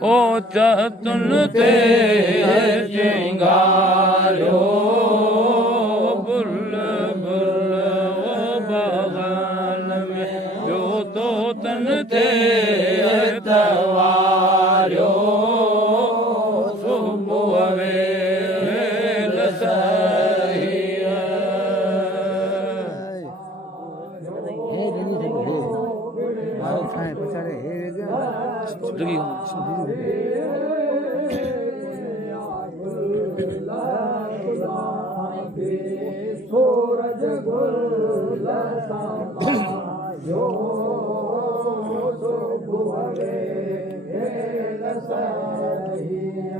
ओ चतुन ते चिंगारियो बुल बुल ओ बगन में जो तो तन ते तवारियो सुबुह वेल सहिया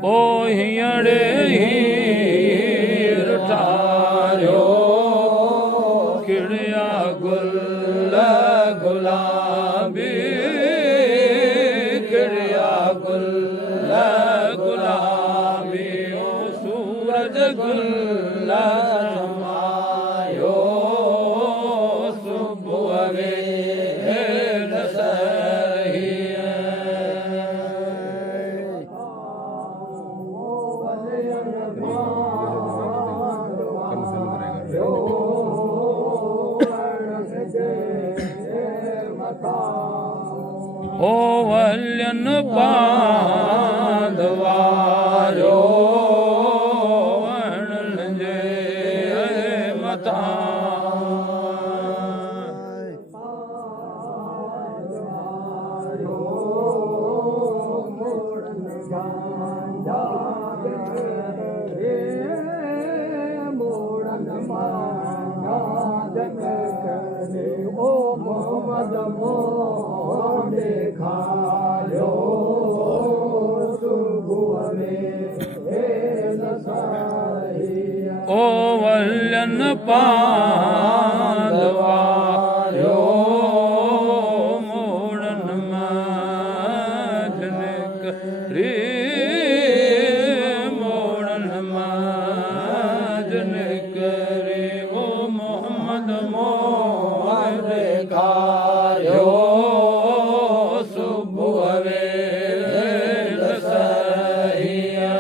ओ हियड़े हीर ठारियो खिड़िया गुल गुलाबी खिड़िया गुल गुलाबी ओ सूरज गुल समायो सुबुह वेल सहिया ओ वल्यन पांधवारो वण जे मथा ओ मोहम्मद देखायो सुबुह वेल सहिया ओ वल्यन पांधवारो मोड़न मजन करी मोड़न मजन करे ओ मोहम्मद देखायो सुबुह वेल सहिया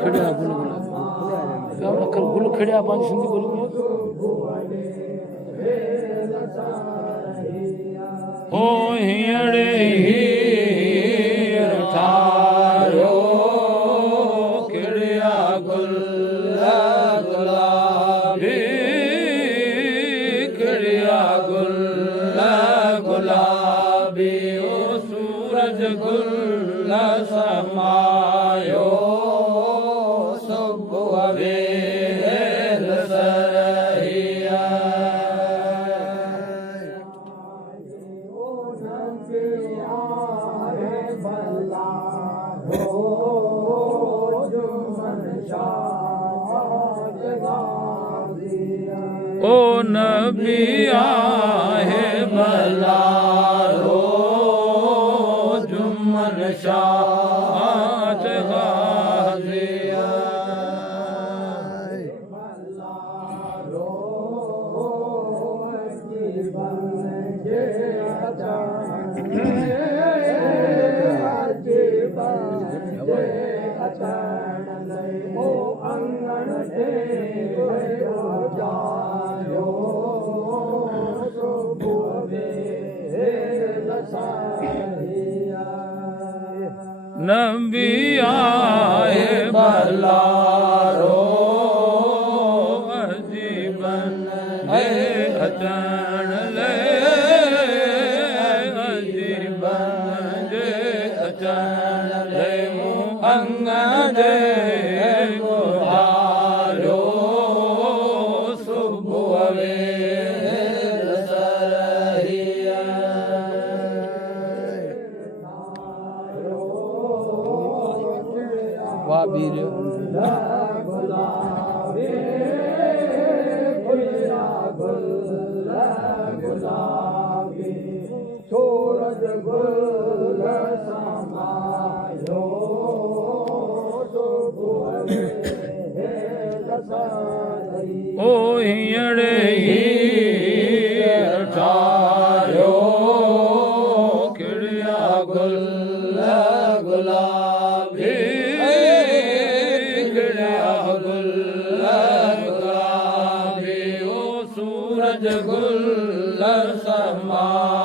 खड़िया गुल खड़िया पांच सिंधी बोली ओ हियड़े हीर ठारियो खिड़िया गुल गुलाबी खिड़िया गुल गुलाबी ओ सूरज गुल समायो सुबुह वेल सहिया ओ नबी आहे बलारो जुम्मन शाह गाजिया ओ अंगन से जायो सुबुह वेल सहिया नबी आए बलारो अजीबन है अचान ले अजीबन जे अचान ले अंगन दे गुहारो सुबुह वेल सहिया वाह वीर सूरज गुल ओ हींअरे हीर ठाहियो खिड़िया गुल गुलाबी खिड़िया गुल गुलाबी ओ सूरज गुल समा